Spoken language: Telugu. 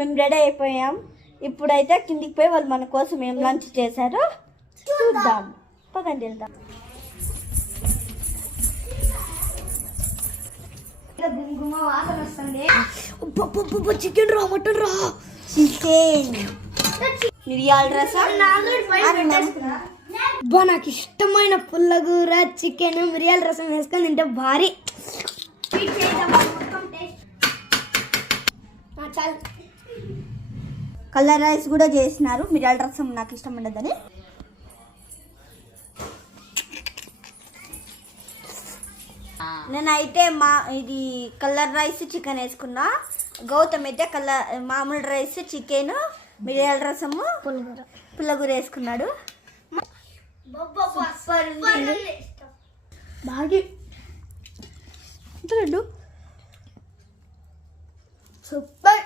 మేము రెడీ అయిపోయాం. ఇప్పుడైతే కిందికి పోయి వాళ్ళు మన కోసం ఏం లంచ్ చేశారో చూద్దాం. పదండి వెళ్దాం. చికెన్ రా, మటన్ రా, చికెన్, మిరియాల రసం. నాకు ఇష్టమైన పుల్లగూర, చికెన్, మిరియాల రసం వేసుకొని తింటే భారీ. కలర్ రైస్ కూడా చేసినారు. మిరియాల రసం నాకు ఇష్టం ఉండదని. నేనైతే ఇది కలర్ రైస్ చికెన్ వేసుకున్నా. గౌతమ్ అయితే మామూలు రైస్ చికెన్ మిరియాల రసము పుల్లగూర వేసుకున్నాడు. సూపర్.